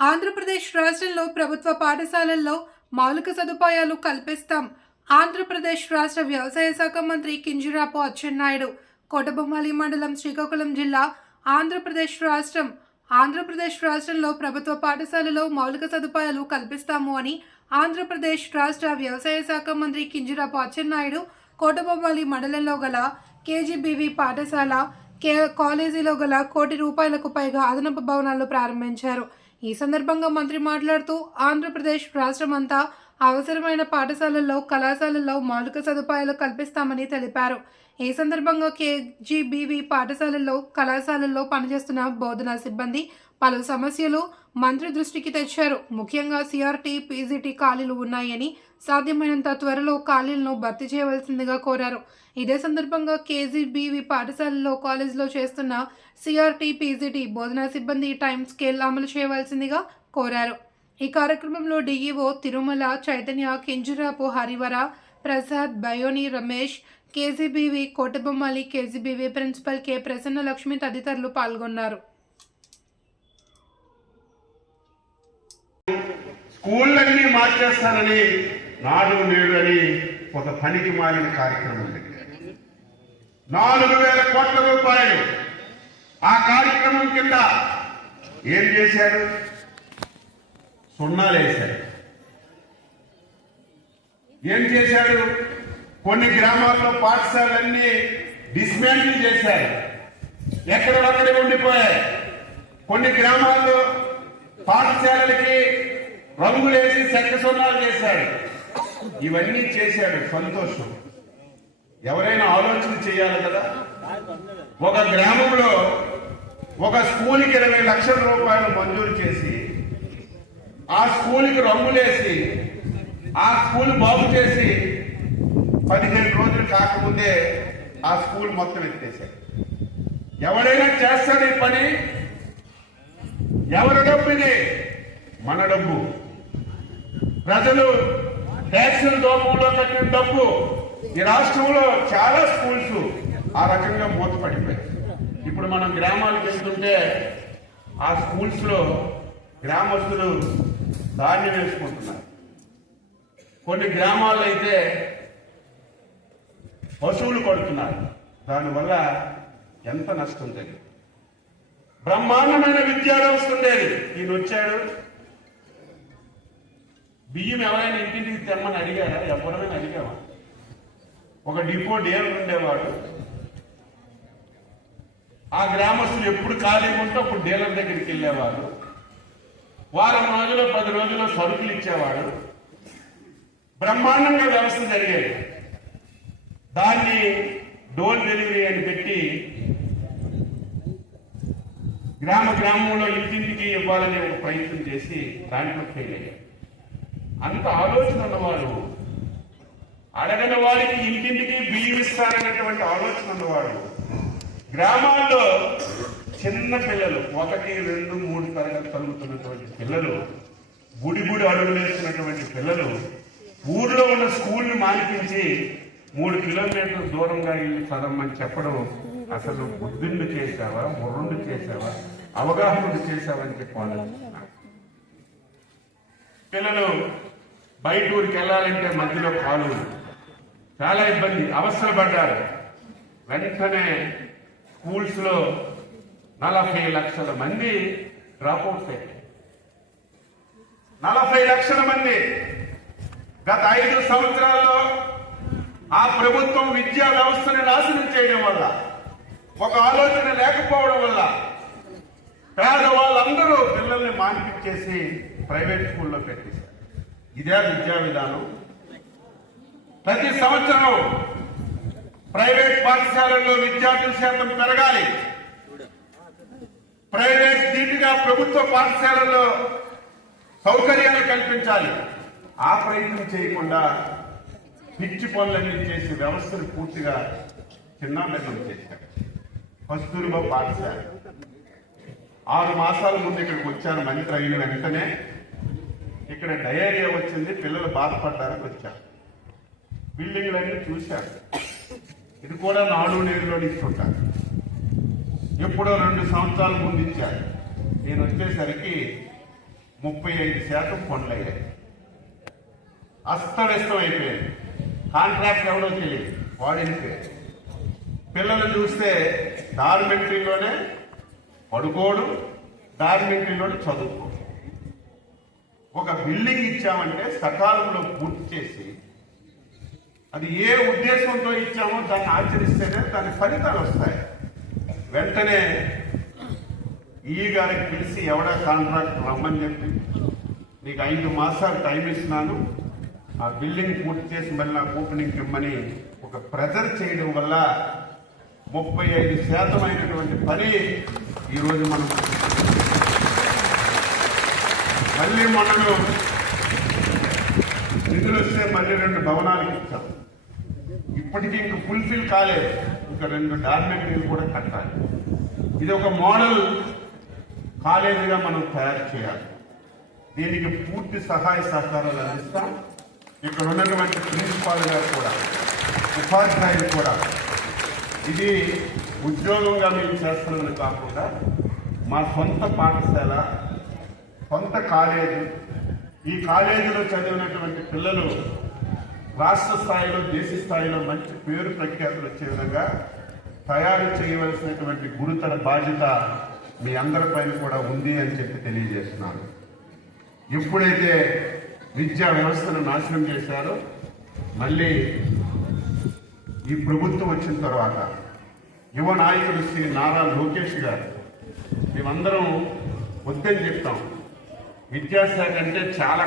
ఆంధ్రప్రదేశ్ రాష్ట్రంలో ప్రభుత్వ పాఠశాలల్లో మౌలిక సదుపాయాలు కల్పిస్తాం. ఆంధ్రప్రదేశ్ రాష్ట్ర వ్యవసాయ శాఖ మంత్రి కింజరాపు అచ్చెన్నాయుడు. కోటబొమ్మాలి మండలం, శ్రీకాకుళం జిల్లా, ఆంధ్రప్రదేశ్ రాష్ట్రంలో ప్రభుత్వ పాఠశాలలో మౌలిక సదుపాయాలు కల్పిస్తాము అని ఆంధ్రప్రదేశ్ రాష్ట్ర వ్యవసాయ శాఖ మంత్రి కింజరాపు అచ్చెన్నాయుడు కోటబొమ్మాలి మండలంలో గల కేజీబీవీ పాఠశాల కాలేజీలో గల ₹1 కోటి పైగా అదనపు భవనాలను ప్రారంభించారు. ఈ సందర్భంగా మంత్రి మాట్లాడుతూ ఆంధ్రప్రదేశ్ రాష్ట్రమంతా అవసరమైన పాఠశాలల్లో, కళాశాలల్లో మౌలిక సదుపాయాలు కల్పిస్తామని తెలిపారు. ఈ సందర్భంగా కేజీబీవీ పాఠశాలల్లో, కళాశాలల్లో పనిచేస్తున్న బోధనా సిబ్బంది పలు సమస్యలు మంత్రి దృష్టికి తెచ్చారు. ముఖ్యంగా సిఆర్టీ, పీజీటీ ఖాళీలు ఉన్నాయని సాధ్యమైనంత త్వరలో ఖాళీలను భర్తీ చేయవలసిందిగా కోరారు. ఇదే సందర్భంగా కేజీబీవీ పాఠశాలలో, కాలేజీలో చేస్తున్న సిఆర్టీ, పీజీటీ బోధనా సిబ్బంది టైం స్కేల్ అమలు చేయవలసిందిగా కోరారు. ఈ కార్యక్రమంలో DEO Tirumala, Chaitanya, Kinjarapu, Harivara, Prasad, Bayoni, Ramesh, KGBV Kotabommali KGBV principal K Prasanna Lakshmi తదితరులు పాల్గొన్నారు. స్కూళ్ళన్నీ మార్చేస్తానని నాడు నేడు అని ఒక పనికి మాలిన కార్యక్రమం ఉంది. 4,000 కోట్ల రూపాయలు ఆ కార్యక్రమం కింద ఏం చేశాడు? సున్నాలేశాడు. ఏం చేశాడు? కొన్ని గ్రామాల్లో పాఠశాలన్నీ డిస్మాంటిల్ చేశారు, ఎక్కడొక్కడే ఉండిపోయాయి. కొన్ని గ్రామాల్లో పాఠశాలలకి రంగులేసి చెక్క సున్నాలు చేశాడు. ఇవన్నీ చేశాడు, సంతోషం. ఎవరైనా ఆలోచన చేయాలి కదా. ఒక గ్రామంలో ఒక స్కూల్కి 20 లక్షల రూపాయలు మంజూరు చేసి, ఆ స్కూల్కి రంగులేసి, ఆ స్కూల్ బాగు చేసి 15 రోజులు కాకముందే ఆ స్కూల్ మొత్తం ఎత్తేశాడు. ఎవరైనా చేస్తాడు ఈ పని? ఎవరి డబ్బు ఇది? మన డబ్బు. ప్రజలు ట్యాక్సుల రూపంలో కట్టిన డబ్బు. ఈ రాష్ట్రంలో చాలా స్కూల్స్ ఆ రకంగా మూతపడిపోయాయి. ఇప్పుడు మనం గ్రామాలకు వెళ్తుంటే ఆ స్కూల్స్ లో గ్రామస్తులు ధాన్యం వేసుకుంటున్నారు. కొన్ని గ్రామాల్లో అయితే పశువులు కొడుతున్నారు. దానివల్ల ఎంత నష్టం జరిగింది. బ్రహ్మాండమైన విద్యా వ్యవస్థ ఉండేది. ఈయన వచ్చాడు, బియ్యం ఎవరైనా ఇంటింటికి తెమ్మని అడిగారా? ఎవరైనా అడిగావా? ఒక డిపో డీలర్ ఉండేవాడు. ఆ గ్రామస్తులు ఎప్పుడు ఖాళీగా ఉంటే అప్పుడు డీలర్ దగ్గరికి వెళ్ళేవాడు. వారం రోజులు 10 రోజుల్లో సరుకులు ఇచ్చేవాడు. బ్రహ్మాండంగా వ్యవస్థ జరిగేది. దాన్ని డోర్ డెలివరీ అని పెట్టి గ్రామంలో ఇంటింటికి ఇవ్వాలని ఒక ప్రయత్నం చేసి దాంట్లో ఫెయిల్ అయ్యారు. అంత ఆలోచన ఉన్నవాడు, అడగని వారికి ఇంటింటికి బియ్యం ఇస్తారనేటువంటి ఆలోచన ఉన్నవాడు. గ్రామాల్లో చిన్న పిల్లలు 1, 2, 3 తరగతి చదువుతున్నటువంటి పిల్లలు, గుడి అడుగులు వేస్తున్నటువంటి పిల్లలు ఊర్లో ఉన్న స్కూల్ని మానిపించి 3 కిలోమీటర్ల దూరంగా వెళ్ళి చదవమని చెప్పడం అసలు బుద్ధిండు చేశావా, ముర్రుండు చేశావా, అవగాహన చేశావని చెప్పాలి. పిల్లలు బయట ఊరికి వెళ్ళాలంటే మధ్యలో కాలు, చాలా ఇబ్బంది, అవస్థలు పడ్డారు. వెంటనే స్కూల్స్ లో 40 లక్షల మంది డ్రాప్అవుట్స్ అయ్యారు. 40 లక్షల మంది. గత 5 సంవత్సరాల్లో ఆ ప్రభుత్వం విద్యా వ్యవస్థను నాశనం చేయడం వల్ల, ఒక ఆలోచన లేకపోవడం వల్ల పేదవాళ్ళందరూ పిల్లల్ని మానిపించేసి ప్రైవేట్ స్కూల్లో పెట్టేశారు. ఇదే విద్యా విధానం. ప్రతి సంవత్సరం ప్రైవేట్ పాఠశాలల్లో విద్యార్థుల శాతం పెరగాలి. ప్రైవేట్ ధీటుగా ప్రభుత్వ పాఠశాలల్లో సౌకర్యాలు కల్పించాలి. ఆ ప్రయత్నం చేయకుండా పిచ్చి పనులన్నీ చేసి వ్యవస్థను పూర్తిగా చిన్నాభిన్నం చేశారు. కస్తూర్బా పాఠశాల 6 మాసాల ముందు ఇక్కడికి వచ్చాను. మంత్రి అయిన వెంటనే ఇక్కడ డయేరియా వచ్చింది, పిల్లలు బాధపడ్డానికి వచ్చారు. బిల్డింగ్లన్నీ చూశారు. ఇది కూడా నాడు నేడులో ఇస్తుంటారు. ఎప్పుడో 2 సంవత్సరాల ముందు ఇచ్చారు. నేను వచ్చేసరికి 35% పనులు అయ్యాయి. అస్తవ్యస్తం అయిపోయింది. కాంట్రాక్ట్ ఎవడో తెలియదు, వాడికి పిల్లలు చూస్తే డార్మెంటరీలోనే పడుకోడు, డార్మెంటరీలోనే చదువుకోడు. ఒక బిల్డింగ్ ఇచ్చామంటే సకాలంలో పూర్తి చేసి, అది ఏ ఉద్దేశంతో ఇచ్చామో దాన్ని ఆచరిస్తేనే దాని ఫలితాలు వస్తాయి. వెంటనే ఈ గారికి పిలిచి ఎవడా కాంట్రాక్ట్ రమ్మని చెప్పి, నీకు 5 మాసాలు టైం ఇస్తున్నాను, ఆ బిల్డింగ్ పూర్తి చేసి మళ్ళీ నాకు ఓపెనింగ్ ఇమ్మని ఒక ప్రెజర్ చేయడం వల్ల 35% అయినటువంటి పని ఈరోజు మనం మళ్ళీ మనలో నిధులు వస్తే మళ్ళీ 2 భవనాలకు ఇచ్చాం. ఇప్పటికీ ఇంక ఫుల్ఫిల్ కాలేదు, ఇంకా 2 డార్మెంటరీలు కూడా కట్టాలి. ఇది ఒక మోడల్ కాలేజీగా మనం తయారు చేయాలి. దీనికి పూర్తి సహాయ సహకారాలు అందిస్తాం. ఇక్కడ ఉన్నటువంటి ప్రిన్సిపాల్ గారు కూడా, ఉపాధ్యాయులు కూడా ఇది ఉద్యోగంగా మేము చేస్తున్నామని కాకుండా మా సొంత పాఠశాల, సొంత కాలేజీ. ఈ కాలేజీలో చదివినటువంటి పిల్లలు రాష్ట్ర స్థాయిలో, దేశ స్థాయిలో మంచి పేరు ప్రఖ్యాతులు వచ్చే విధంగా తయారు చేయవలసినటువంటి గురుతర బాధ్యత మీ అందరిపైన కూడా ఉంది అని చెప్పి తెలియజేస్తున్నాను. ఎప్పుడైతే విద్యా వ్యవస్థను నాశనం చేశారో, మళ్ళీ ఈ ప్రభుత్వం వచ్చిన తర్వాత యువ నాయకుడు శ్రీ నారా లోకేష్ గారు, మేమందరం వద్దని చెప్తాం, విద్యాశాఖ అంటే చాలా